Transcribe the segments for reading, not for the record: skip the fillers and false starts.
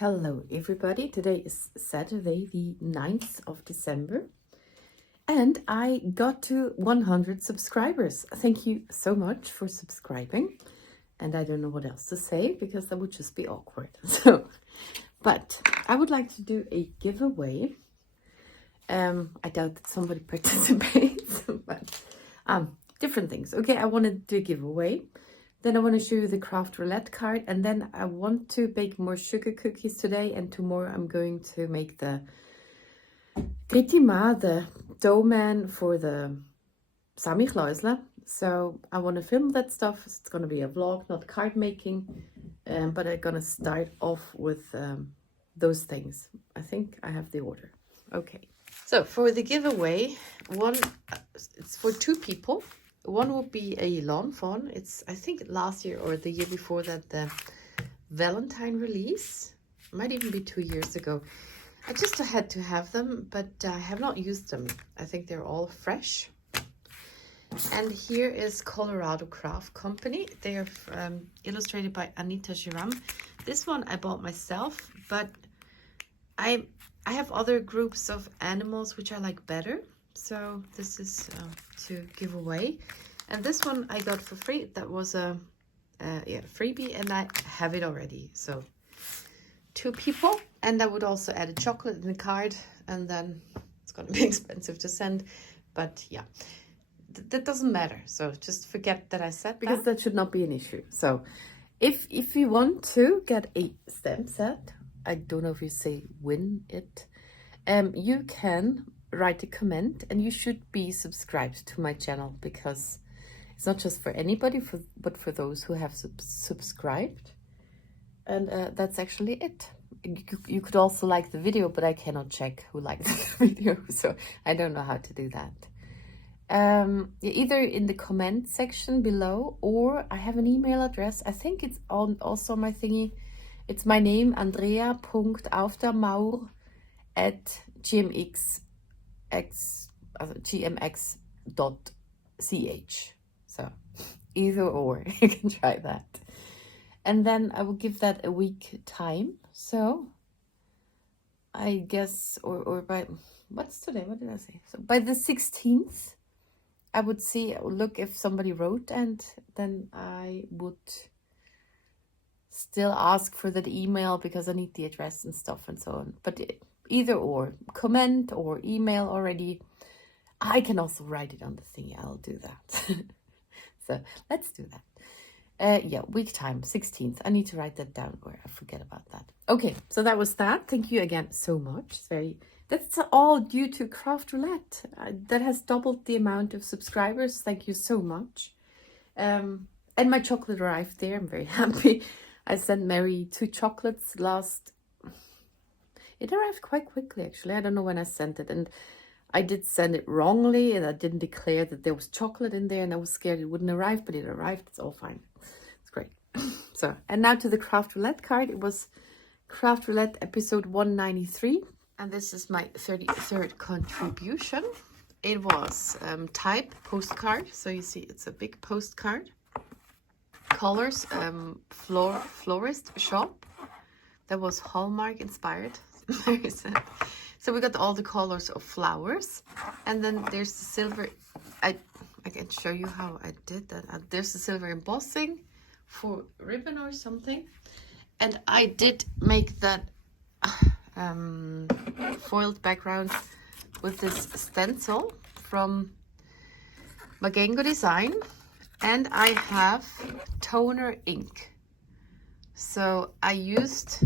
Hello everybody, today is Saturday the 9th of December and I got to 100 subscribers. Thank you so much for subscribing, and I don't know what else to say because that would just be awkward. But I would like to do a giveaway. I doubt that somebody participates, but different things. Okay, I want to do a giveaway. Then I want to show you the craft roulette card, and then I want to bake more sugar cookies today, and tomorrow I'm going to make the Grittibenz, the dough man for the Samichlausler. So I want to film that stuff. It's going to be a vlog, not card making, but I'm going to start off with those things. I think I have the order. Okay. So for the giveaway, it's for 2 people. One would be a lawn fawn. It's, I think, last year or the year before that, the Valentine release. Might even be 2 years ago. I just had to have them, but I have not used them. I think they're all fresh. And here is Colorado Craft Company. They are illustrated by Anita Shiram. This one I bought myself, but I have other groups of animals which I like better. So this is to give away, and this one I got for free. That was a freebie, and I have it already. So 2 people, and I would also add a chocolate in the card, and then it's going to be expensive to send, but yeah, that doesn't matter. So just forget that I said that, because that should not be an issue. So if you want to get a stamp set, I don't know if you say win it, you can write a comment, and you should be subscribed to my channel, because it's not just for anybody, but for those who have subscribed. And that's actually it. You could also like the video, but I cannot check who liked the video, so I don't know how to do that. Either in the comment section below, or I have an email address. I think it's also my thingy. It's my name, andrea.maur@gmx.ch. So either or, you can try that. And then I will give that a week time. So I guess, or by, what's today? What did I say? So by the 16th, I would look if somebody wrote, and then I would still ask for that email, because I need the address and stuff and so on. But either or, comment or email already. I can also write it on the thingy. I'll do that. So let's do that. Yeah, week time, 16th. I need to write that down, or I forget about that. Okay, so that was that. Thank you again so much. That's all due to Craft Roulette. That has doubled the amount of subscribers. Thank you so much. And my chocolate arrived there. I'm very happy. I sent Mary 2 chocolates it arrived quite quickly, actually. I don't know when I sent it, and I did send it wrongly, and I didn't declare that there was chocolate in there, and I was scared it wouldn't arrive, but it arrived. It's all fine. It's great. So, and now to the Craft Roulette card. It was Craft Roulette episode 193, and this is my 33rd contribution. It was type postcard, so you see it's a big postcard. Colors, florist shop. That was Hallmark inspired. So we got all the colors of flowers, and then there's the silver. I can show you how I did that. There's the silver embossing for ribbon or something, and I did make that foiled background with this stencil from Magengo Design, and I have toner ink. So I used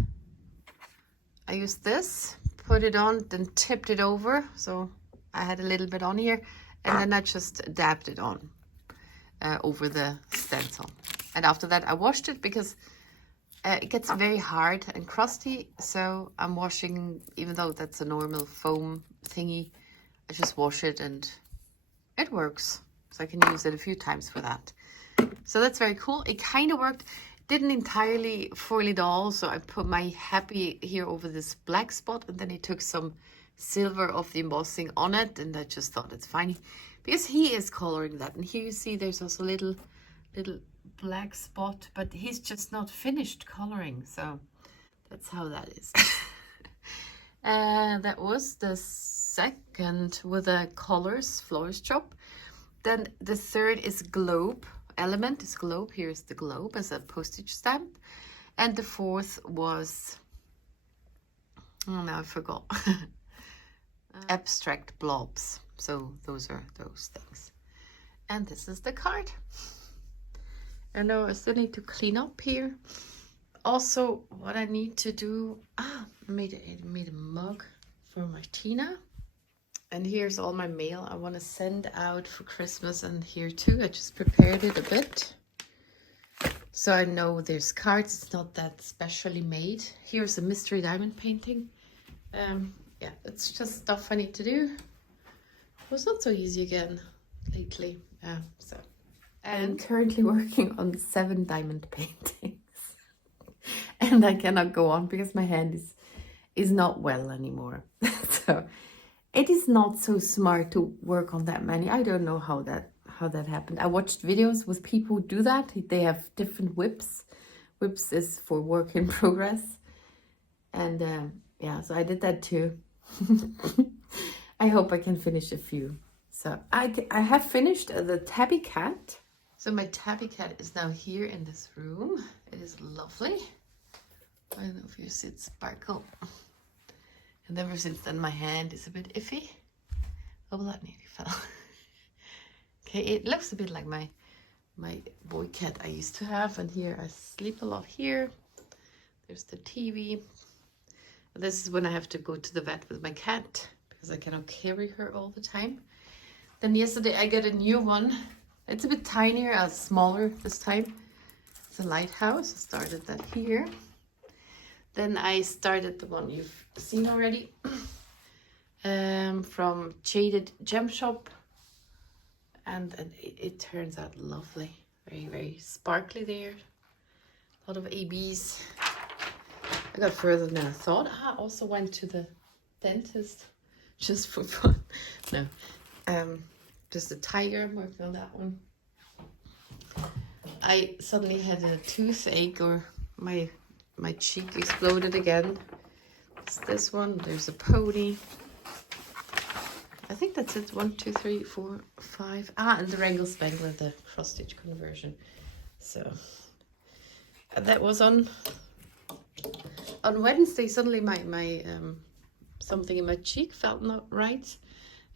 this, put it on, then tipped it over, so I had a little bit on here, and then I just dabbed it on over the stencil. And after that I washed it, because it gets very hard and crusty, so I'm washing, even though that's a normal foam thingy, I just wash it and it works. So I can use it a few times for that. So that's very cool. It kind of worked. Didn't entirely foil it all, so I put my happy here over this black spot, and then I took some silver of the embossing on it, and I just thought it's fine because he is coloring that. And here you see there's also a little black spot, but he's just not finished coloring, so that's how that is. That was the second with the colors, florist shop. Then the third is globe. Element is globe. Here's the globe as a postage stamp. And the fourth was, oh, now I forgot. Abstract blobs. So those are those things. And this is the card. And now I still need to clean up here. Also, what I need to do, I made a mug for Martina. And here's all my mail I want to send out for Christmas, and here too. I just prepared it a bit. So I know there's cards, it's not that specially made. Here's a mystery diamond painting. Yeah, it's just stuff I need to do. It was not so easy again lately. So I'm currently working on 7 diamond paintings. And I cannot go on because my hand is not well anymore. So it is not so smart to work on that many. I don't know how that happened. I watched videos with people who do that. They have different whips. Whips is for work in progress. And yeah, so I did that too. I hope I can finish a few. So I have finished the tabby cat. So my tabby cat is now here in this room. It is lovely. I don't know if you see it sparkle. And ever since then my hand is a bit iffy. Oh, well, that nearly fell. Okay, it looks a bit like my boy cat I used to have. And here I sleep a lot here. There's the TV. And this is when I have to go to the vet with my cat because I cannot carry her all the time. Then yesterday I got a new one. It's a bit tinier, smaller this time. It's a lighthouse. I started that here. Then I started the one you've seen already from Jaded Gem Shop. And it turns out lovely. Very, very sparkly there. A lot of ABs. I got further than I thought. I also went to the dentist just for fun. No, just a tiger. I'm working on that one. I suddenly had a toothache, or my cheek exploded again. It's this one. There's a pony. I think that's it. 1, 2, 3, 4, 5. And the Wrangle Spangler, the cross stitch conversion. So that was on Wednesday. Suddenly my something in my cheek felt not right,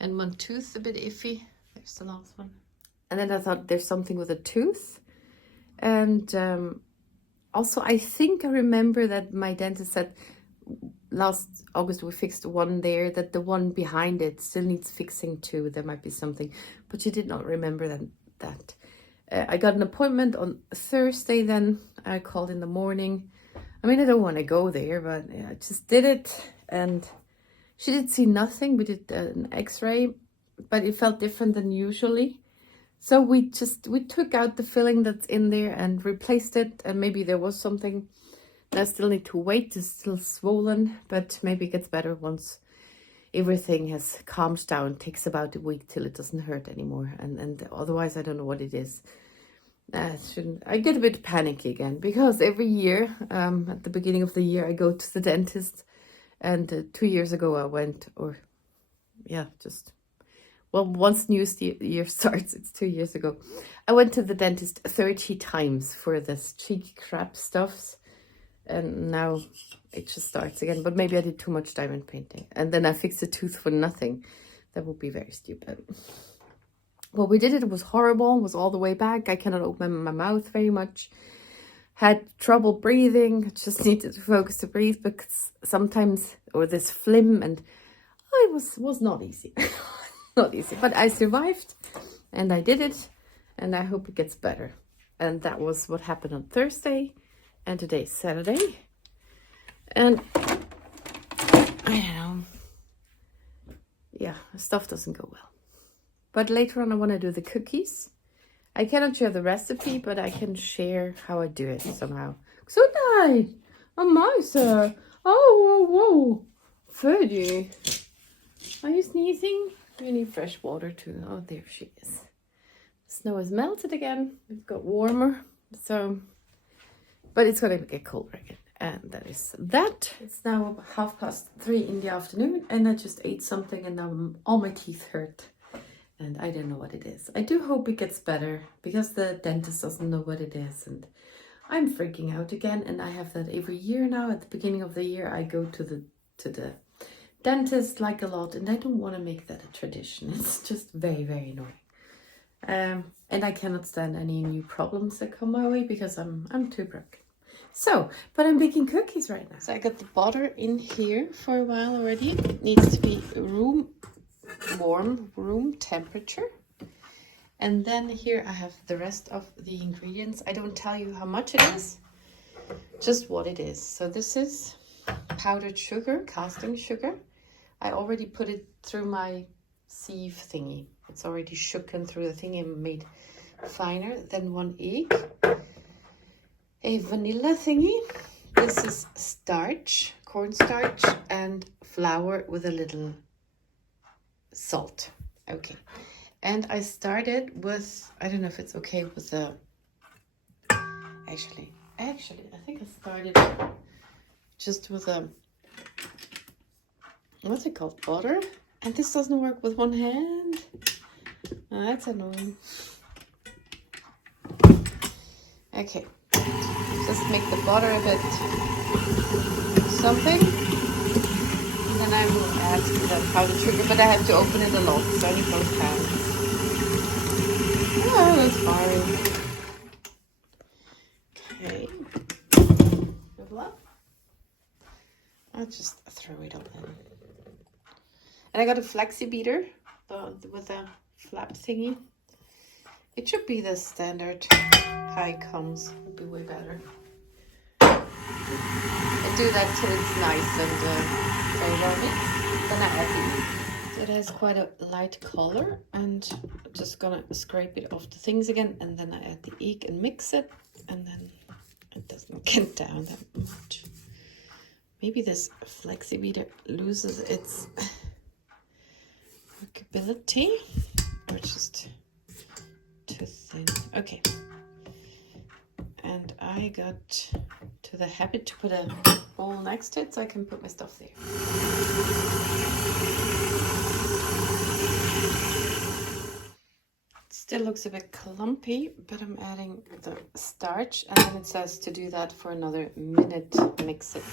and one tooth a bit iffy. There's the last one. And then I thought there's something with a tooth, and also I think I remember that my dentist said last August we fixed one there, that the one behind it still needs fixing too. There might be something, but she did not remember that. I got an appointment on Thursday. Then I called in the morning. I mean, I don't want to go there, but I just did it, and she did see nothing. We did an x-ray, but it felt different than usually. So we took out the filling that's in there and replaced it, and maybe there was something. I still need to wait. It's still swollen, but maybe it gets better once everything has calmed down. It takes about a week till it doesn't hurt anymore, and otherwise I don't know what it is. I get a bit panicky again, because every year at the beginning of the year I go to the dentist, and 2 years ago I went, once new year starts, it's 2 years ago, I went to the dentist 30 times for this cheeky crap stuffs. And now it just starts again. But maybe I did too much diamond painting. And then I fixed a tooth for nothing. That would be very stupid. Well, we did it. It was horrible. It was all the way back. I cannot open my mouth very much. Had trouble breathing. Just needed to focus to breathe. Because sometimes, or this phlegm. And it was not easy. Not easy. But I survived. And I did it. And I hope it gets better. And that was what happened on Thursday. And today's Saturday, and I don't know, yeah, stuff doesn't go well. But later on I want to do the cookies. I cannot share the recipe, but I can share how I do it somehow. So nice, a mouse. Oh, whoa, Fergie. Are you sneezing? You need fresh water too. Oh, there she is. The snow has melted again. It got warmer, so... But it's going to get colder again. And that is that. It's now 3:30 in the afternoon, and I just ate something, and now all my teeth hurt. And I don't know what it is. I do hope it gets better, because the dentist doesn't know what it is, and I'm freaking out again. And I have that every year now. At the beginning of the year, I go to the dentist like a lot, and I don't want to make that a tradition. It's just very, very annoying. And I cannot stand any new problems that come my way, because I'm too broke. So, but I'm baking cookies right now. So I got the butter in here for a while already. It needs to be warm room temperature. And then here I have the rest of the ingredients. I don't tell you how much it is, just what it is. So this is powdered sugar, casting sugar. I already put it through my sieve thingy. It's already shooken through the thingy and made finer. Then 1 egg, a vanilla thingy. This is starch, cornstarch, and flour with a little salt. Okay. And I started with, I don't know if it's okay with the, actually, I think I started just with a, what's it called, butter? And this doesn't work with one hand. Oh, that's annoying. Okay, just make the butter a bit something. Then I will add the powdered sugar, but I have to open it a lot, so I need both hands. Oh, that's fine. Okay. I'll just throw it all in. And I got a flexi beater with a flap thingy. It should be the standard how it comes. It'll be way better. I do that till it's nice and very well mixed. Then I add the egg. So it has quite a light color, and I'm just gonna scrape it off the things again, and then I add the egg and mix it, and then it doesn't get down that much. Maybe this flexi beater loses its workability, or just too thin. Okay. And I got to the habit to put a bowl next to it so I can put my stuff there. It still looks a bit clumpy, but I'm adding the starch, and then it says to do that for another minute, mix it.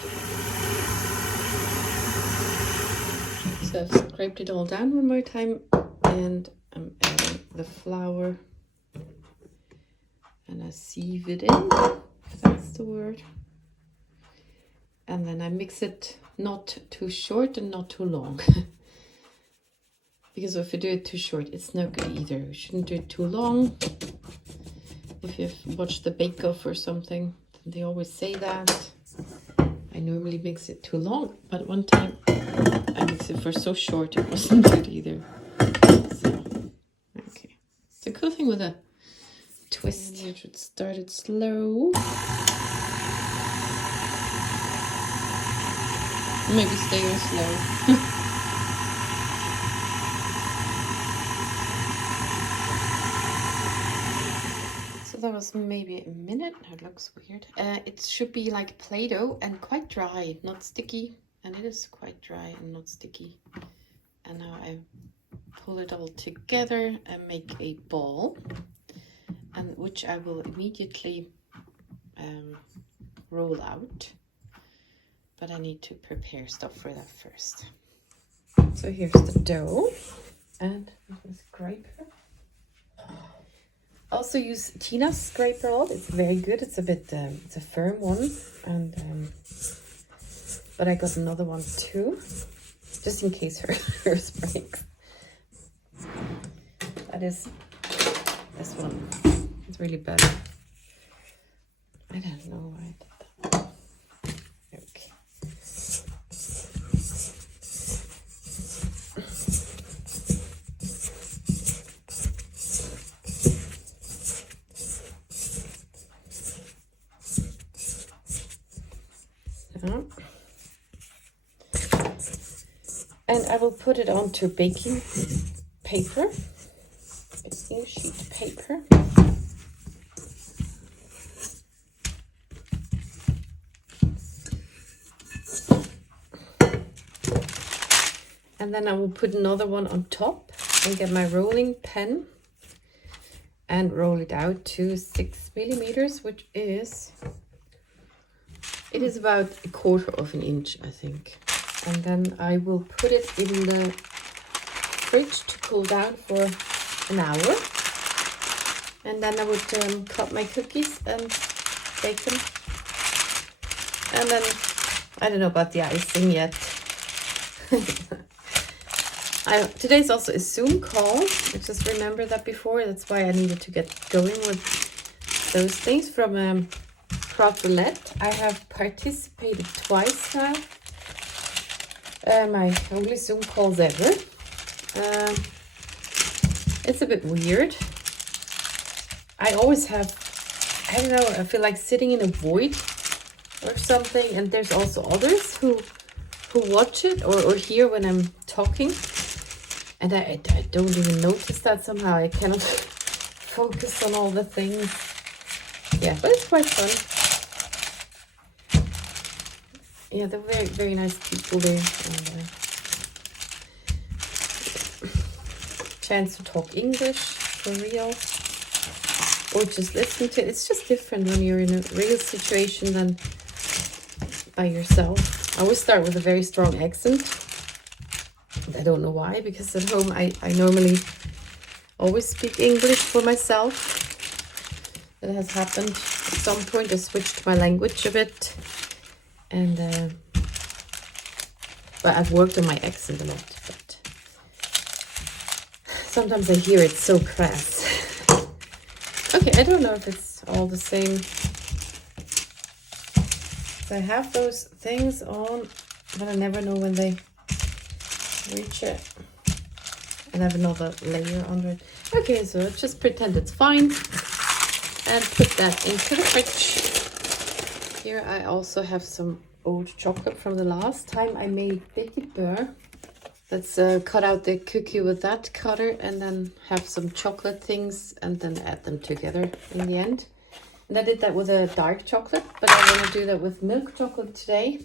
So I've scraped it all down one more time, and I'm adding the flour, and I sieve it in, if that's the word. And then I mix it not too short and not too long. Because if you do it too short, it's no good either. You shouldn't do it too long. If you've watched the Bake Off or something, they always say that. I normally mix it too long, but one time I mixed it for so short it wasn't good either. So, okay. It's a cool thing with a twist. You should start it slow. Maybe stay on slow. So that was maybe a minute. It looks weird. It should be like Play-Doh and quite dry, not sticky. And it is quite dry and not sticky. And now I pull it all together and make a ball, and which I will immediately roll out. But I need to prepare stuff for that first. So here's the dough, and the scraper. Also use Tina's scraper a lot. It's very good. It's a bit, it's a firm one, and but I got another one too, just in case hers breaks. That is this one. It's really bad. I don't know why I did that. Okay. And I will put it onto baking paper, baking sheet paper. And then I will put another one on top and get my rolling pen and roll it out to 6 millimeters, which is, it is about 1/4 of an inch, I think. And then I will put it in the fridge to cool down for an hour. And then I would cut my cookies and bake them. And then, I don't know about the icing yet. Today's also a Zoom call. I just remembered that before. That's why I needed to get going with those things from Craft Roulette. I have participated twice now. My only Zoom calls ever. It's a bit weird. I always have, I don't know, I feel like sitting in a void or something, and there's also others who watch it or hear when I'm talking, and I don't even notice that somehow. I cannot focus on all the things. Yeah, but it's quite fun. Yeah, they're very, very nice people there. And, chance to talk English for real, or just listen to it. It's just different when you're in a real situation than by yourself. I always start with a very strong accent. I don't know why, because at home I normally always speak English for myself. It has happened at some point. I switched my language a bit, and but I've worked on my accent a lot. But sometimes I hear it so crass. Okay, I don't know if it's all the same. So I have those things on, but I never know when they reach it. And I have another layer under it. Okay, so just pretend it's fine and put that into the fridge. Here I also have some old chocolate from the last time I made Bettie. Let's cut out the cookie with that cutter and then have some chocolate things and then add them together in the end. And I did that with a dark chocolate, but I want to do that with milk chocolate today.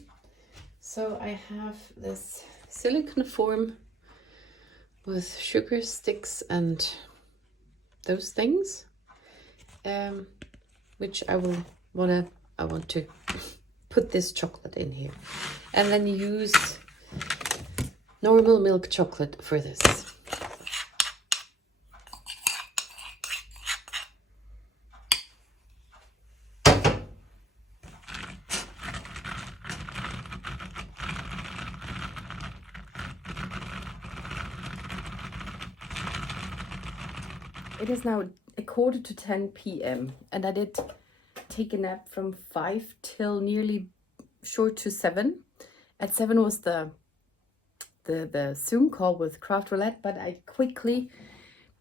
So I have this silicone form with sugar sticks and those things, which I want to put this chocolate in here, and then use normal milk chocolate for this. It is now 9:45 p.m. and I did take a nap from 5 till nearly short to 7. At 7 was the Zoom call with Craft Roulette, but I quickly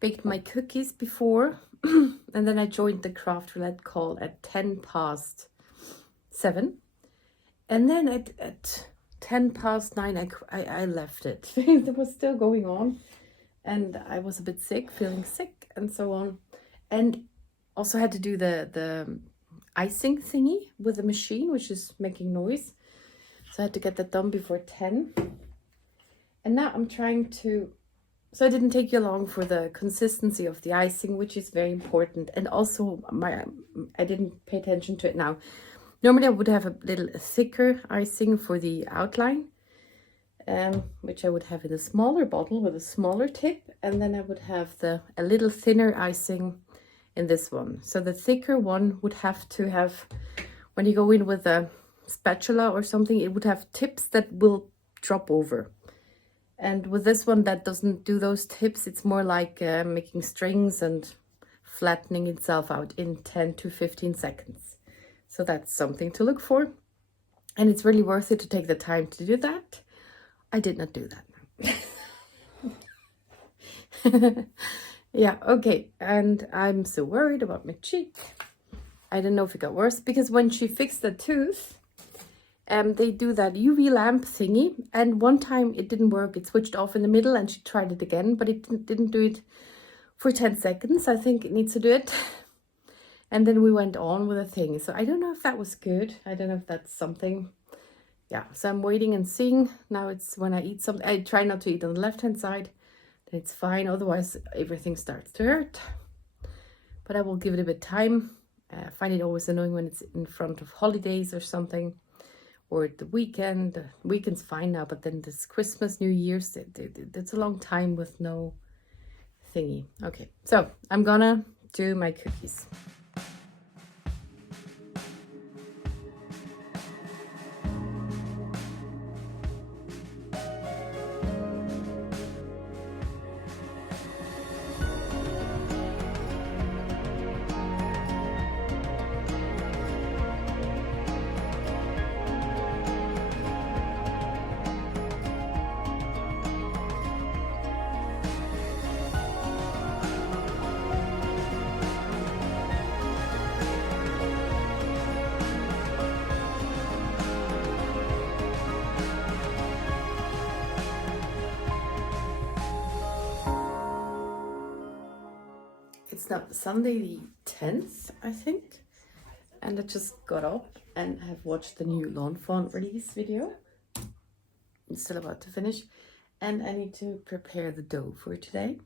baked my cookies before and then I joined the Craft Roulette call at 7:10. And then at 9:10 I left it. It was still going on and I was a bit sick, feeling sick and so on, and also had to do the icing thingy with the machine, which is making noise, so I had to get that done before 10. And now I'm trying to, so I didn't take you along for the consistency of the icing, which is very important, and also I didn't pay attention to it now. Normally I would have a little thicker icing for the outline, which I would have in a smaller bottle with a smaller tip, and then I would have a little thinner icing in this one. So the thicker one would have to have, when you go in with a spatula or something, it would have tips that will drop over. And with this one, that doesn't do those tips. It's more like making strings and flattening itself out in 10 to 15 seconds. So that's something to look for. And it's really worth it to take the time to do that. I did not do that. Yeah, okay. And I'm so worried about my cheek. I don't know if it got worse, because when she fixed the tooth, they do that UV lamp thingy. And one time it didn't work. It switched off in the middle and she tried it again, but it didn't do it for 10 seconds. I think it needs to do it. And then we went on with the thing. So I don't know if that was good. I don't know if that's something yeah, so I'm waiting and seeing. Now it's when I eat something, I try not to eat on the left hand side, then it's fine, otherwise everything starts to hurt. But I will give it a bit time. I find it always annoying when it's in front of holidays or something, or the weekend. The weekend's fine now, but then this Christmas, New Year's, it's a long time with no thingy. Okay, so I'm gonna do my cookies. It's now Sunday the 10th, I think, and I just got up and have watched the new lawn fawn release video. I'm still about to finish, and I need to prepare the dough for today.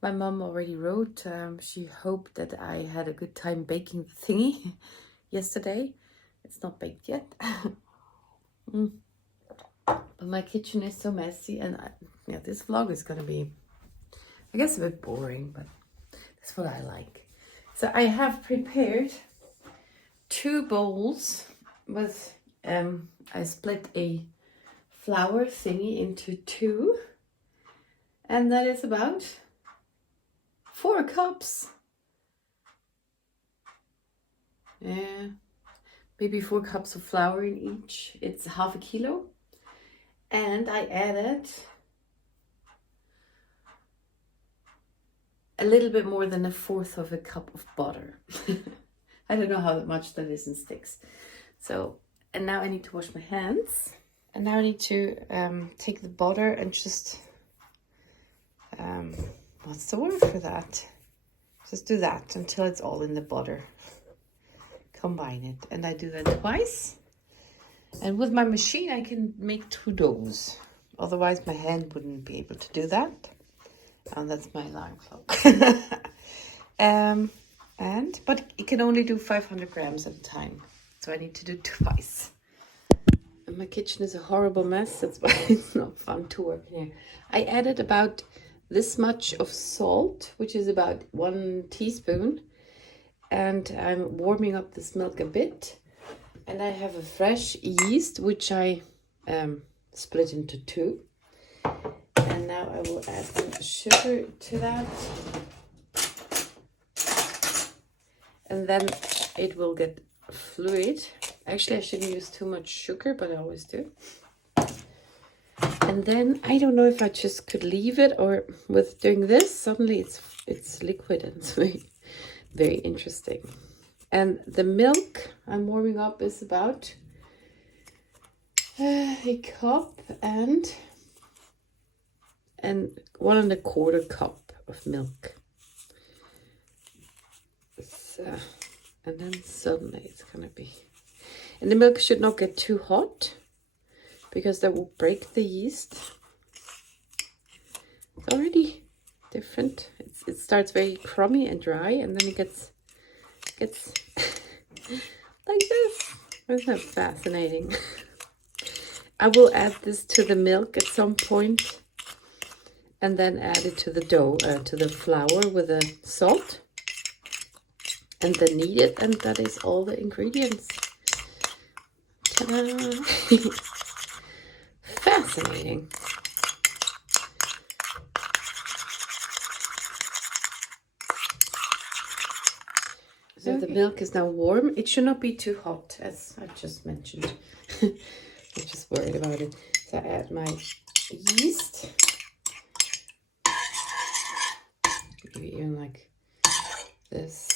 My mom already wrote, she hoped that I had a good time baking the thingy yesterday. It's not baked yet. But my kitchen is so messy, and yeah, this vlog is gonna be, I guess, a bit boring, but that's what I like. So I have prepared 2 bowls with, I split a flour thingy into 2, and that is about 4 cups. Yeah, maybe 4 cups of flour in each. It's half a kilo. And I added a little bit more than 1/4 of a cup of butter. I don't know how much that is in sticks. So, and now I need to wash my hands. And now I need to take the butter and just, what's the word for that? Just do that until it's all in the butter. Combine it. And I do that twice. And with my machine, I can make 2 doughs. Otherwise, my hand wouldn't be able to do that. And that's my alarm clock. But it can only do 500 grams at a time. So I need to do twice. And my kitchen is a horrible mess. That's why it's not fun to work in here. I added about this much of salt, which is about 1 teaspoon. And I'm warming up this milk a bit. And I have a fresh yeast, which I split into 2. And now I will add some sugar to that. And then it will get fluid. Actually, I shouldn't use too much sugar, but I always do. And then I don't know if I just could leave it, or with doing this, suddenly it's liquid, and it's very, very interesting. And the milk I'm warming up is about a cup and 1 1/4 cup of milk. So, and then suddenly it's gonna be, and the milk should not get too hot because that will break the yeast. It's already different. It starts very crummy and dry, and then it gets like this. Isn't that fascinating? I will add this to the milk at some point, and then add it to the dough, to the flour with the salt, and then knead it, and that is all the ingredients. Ta-da! Fascinating. So the milk is now warm. It should not be too hot, as I just mentioned. I'm just worried about it. So I add my yeast. Maybe even like this.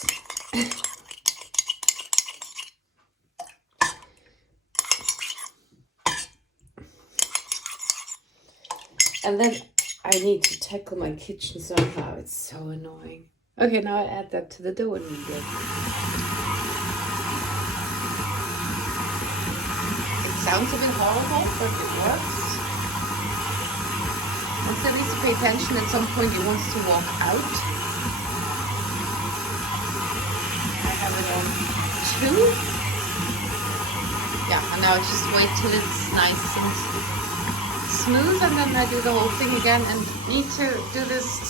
And then I need to tackle my kitchen somehow. It's so annoying. Okay, now I add that to the dough immediately. It's sounds a bit horrible, but it works. And still needs to pay attention. At some point, he wants to walk out. I have it on 2. Yeah, and now I just wait till it's nice and smooth, and then I do the whole thing again and need to do this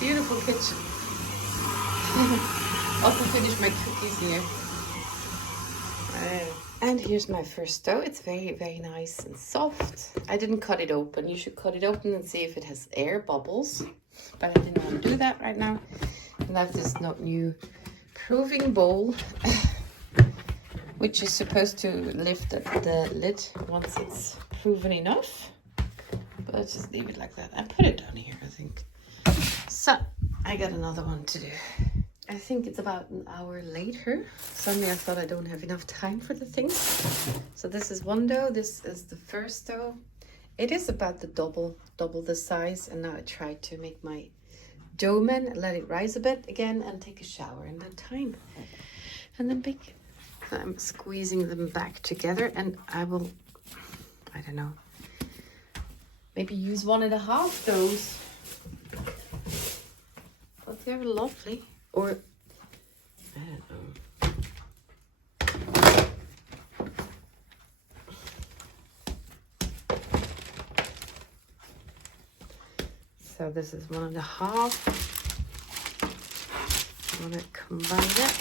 beautiful kitchen. Also finish my cookies here. And here's my first dough. It's very, very nice and soft. I didn't cut it open. You should cut it open and see if it has air bubbles. But I didn't want to do that right now. And I have this new proving bowl, which is supposed to lift up the lid once it's proven enough. But I'll just leave it like that. I put it down here, I think. So, I got another one to do. I think it's about an hour later. Suddenly I thought I don't have enough time for the thing. So this is one dough. This is the first dough. It is about the double the size. And now I try to make my dough man, let it rise a bit again, and take a shower in that time. And then bake it. So I'm squeezing them back together, and I will, I don't know, maybe use 1.5 doughs. But they're lovely. Or, I don't know. So this is 1.5. I'm gonna combine it.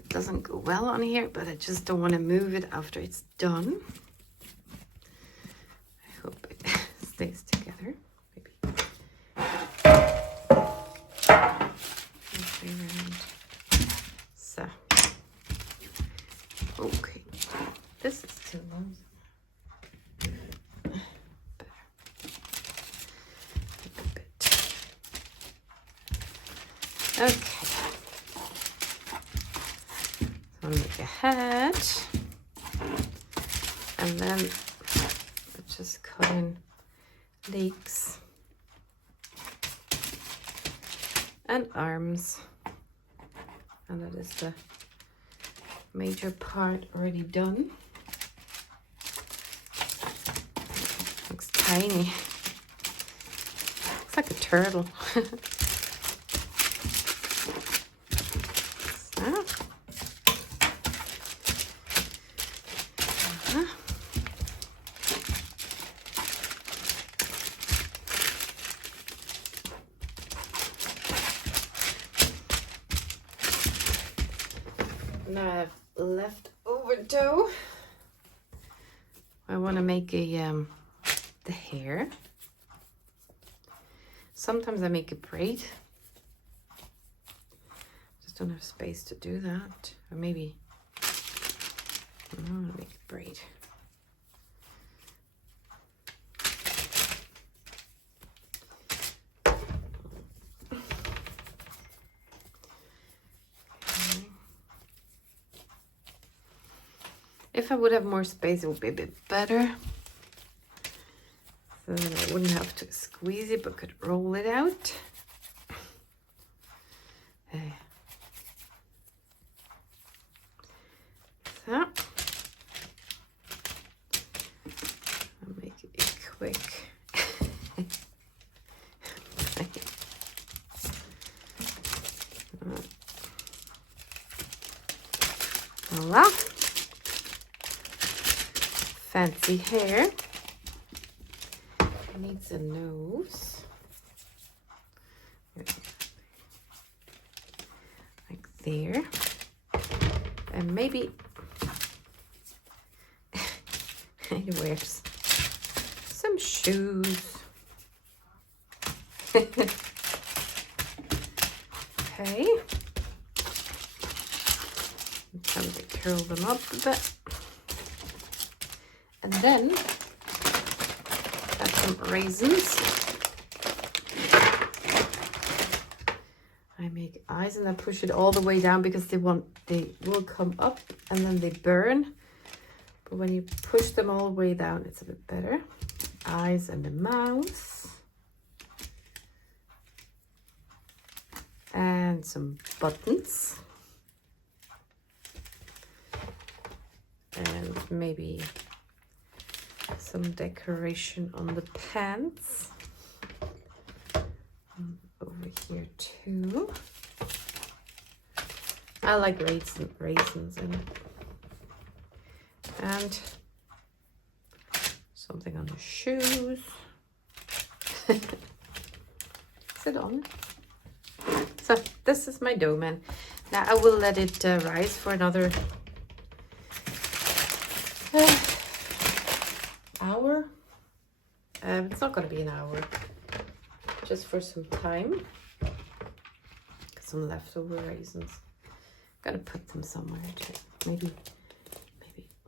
It doesn't go well on here, but I just don't want to move it after it's done. I hope it stays together. So, okay, this is too long. Okay, so I'll make a head, and then I'll just cut in legs and arms, and that is the major part already done. Looks tiny. Looks like a turtle. Now I have leftover dough. I want to make a the hair. Sometimes I make a braid. Just don't have space to do that. Or maybe I want to make a braid. If I would have more space, it would be a bit better. So then I wouldn't have to squeeze it, but could roll it out. So I'll make it quick. Voila. Fancy hair. It needs a nose. Like there. And maybe he wears some shoes. Okay. Time to curl them up a bit. And then add some raisins. I make eyes and I push it all the way down because they will come up and then they burn. But when you push them all the way down, it's a bit better. Eyes and the mouth. And some buttons. and maybe some decoration on the pants. Over here too. I like raisins in it. And something on the shoes. Is it on? So this is my dough, man. Now I will let it rise for another hour. It's not going to be an hour, just for some time. Some leftover raisins. Gotta put them somewhere too. Maybe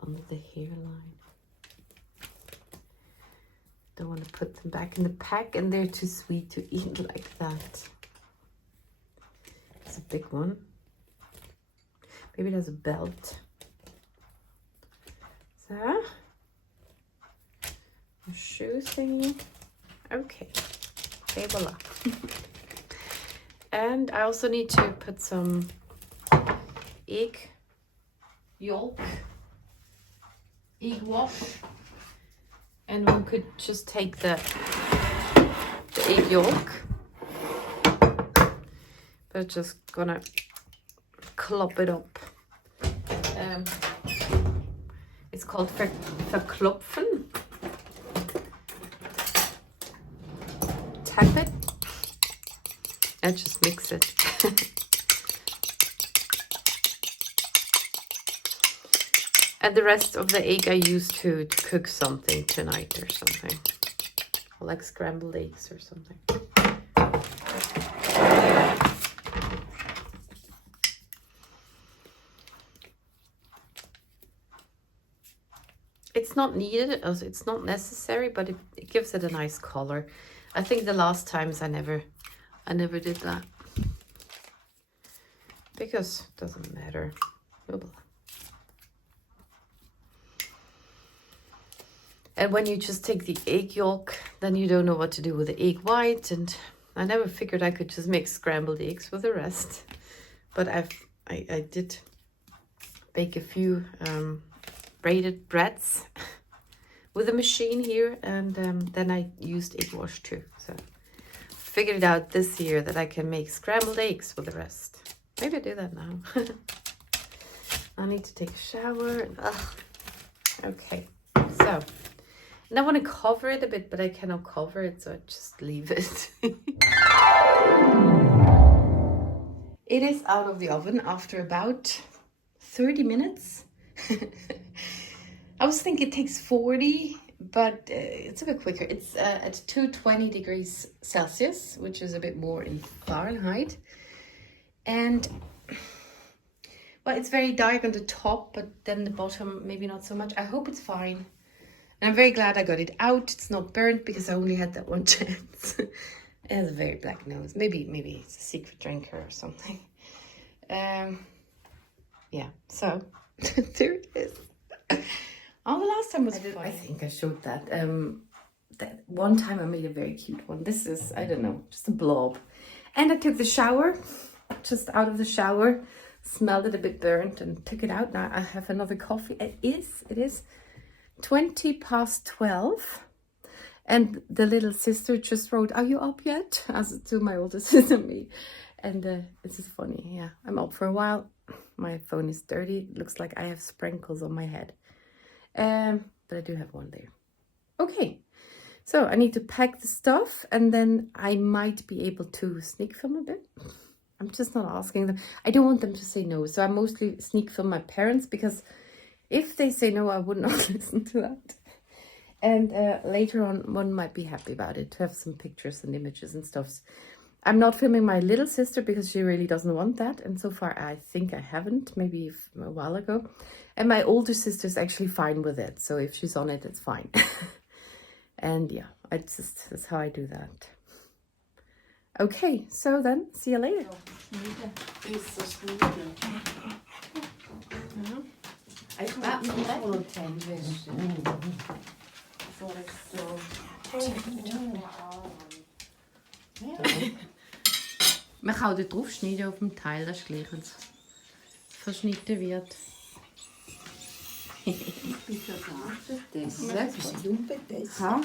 under the hairline. Don't want to put them back in the pack, and they're too sweet to eat like that. It's a big one. Maybe there's a belt. So, a shoe thingy. Okay, okay, voila. And I also need to put some egg yolk, egg wash, and one could just take the egg yolk, but just gonna klop it up. It's called verklopfen. Tap it and just mix it. And the rest of the egg I use to cook something tonight or something. Like scrambled eggs or something. It's not needed, also it's not necessary, but it gives it a nice color. I think the last times I never did that. Because it doesn't matter. And when you just take the egg yolk, then you don't know what to do with the egg white. And I never figured I could just make scrambled eggs with the rest. But I did bake a few braided breads with a machine here. And then I used egg wash too. So figured it out this year that I can make scrambled eggs with the rest. Maybe I do that now. I need to take a shower. Okay, so. And I want to cover it a bit, but I cannot cover it, so I just leave it. It is out of the oven after about 30 minutes. I was thinking it takes 40, but it's a bit quicker. It's at 220 degrees Celsius, which is a bit more in Fahrenheit. And, well, it's very dark on the top, but then the bottom, maybe not so much. I hope it's fine. And I'm very glad I got it out. It's not burnt because I only had that one chance. It has a very black nose. Maybe it's a secret drinker or something. Yeah, so there it is. Oh, the last time was fun. I think I showed that. That one time I made a very cute one. This is, I don't know, just a blob. And I took the shower, just out of the shower, smelled it a bit burnt and took it out. Now I have another coffee. It is 12:20, and the little sister just wrote, "Are you up yet?" As to my older sister and me. And this is funny. Yeah, I'm up for a while. My phone is dirty. It looks like I have sprinkles on my head, but I do have one there. Okay, so I need to pack the stuff, and then I might be able to sneak film a bit. I'm just not asking them. I don't want them to say no, so I mostly sneak film my parents, because if they say no, I would not listen to that. And later on, one might be happy about it, to have some pictures and images and stuff. I'm not filming my little sister because she really doesn't want that. And so far, I think I haven't, maybe a while ago. And my older sister's actually fine with it. So if she's on it, it's fine. And yeah, that's how I do that. Okay, so then, see you later. I got me full of tandwäsche. Så man kann auch drauf schneiden auf dem Teil, das ist gleich, wenn es verschnitten wird. Das ist das. Ha?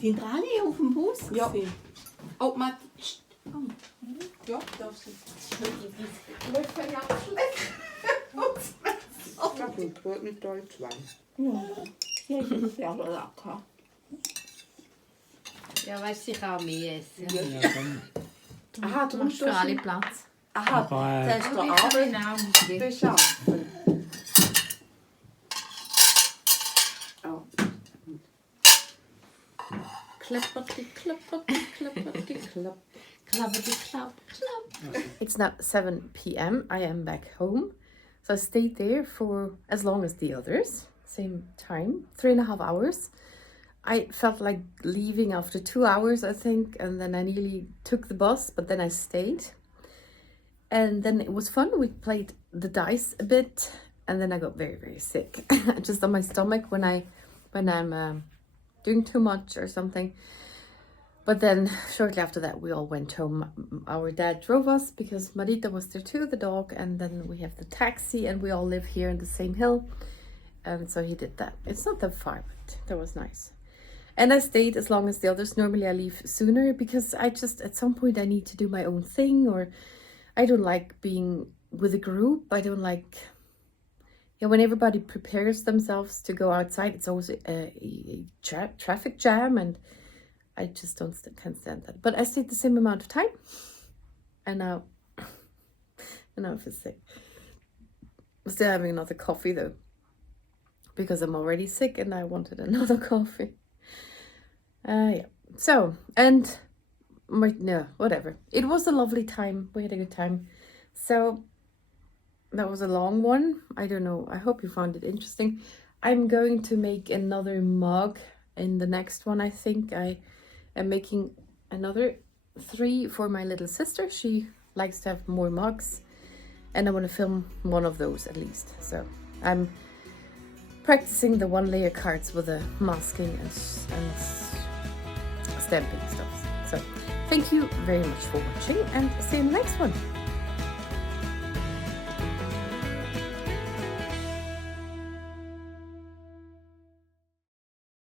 Sind alle auf dem Bus? Ja. Oh, Matt. Ja, darfst du. Das wird mit Deutsch sein. Ja, das ist ja lecker. Ja, weißt du, ich auch mehr essen. Aha, Du machst für alle Platz. Aha, das ist der Arbeit beschaffen. Oh. Klapperti, klapperti, klapperti, klapp. Klapperti, klapp, klapp. It's now 7 p.m. I am back home. So I stayed there for as long as the others. Same time, 3.5 hours. I felt like leaving after 2 hours, I think, and then I nearly took the bus, but then I stayed. And then it was fun. We played the dice a bit, and then I got very, very sick, just on my stomach when I'm doing too much or something. But then shortly after that, we all went home. Our dad drove us because Marita was there too, the dog, and then we have the taxi, and we all live here in the same hill, and so he did that. It's not that far, but that was nice. And I stayed as long as the others. Normally I leave sooner because I just, at some point I need to do my own thing, or I don't like being with a group. I don't like, when everybody prepares themselves to go outside, it's always a traffic jam, and I just can't stand that. But I stayed the same amount of time, and now I feel sick. I'm still having another coffee though, because I'm already sick and I wanted another coffee. Yeah. So, and no, whatever. It was a lovely time. We had a good time. So that was a long one. I don't know. I hope you found it interesting. I'm going to make another mug in the next one. I think I am making another 3 for my little sister. She likes to have more mugs, and I want to film one of those at least. So I'm practicing the 1-layer cards with the masking and stamping stuff. So thank you very much for watching, and see you in the next one.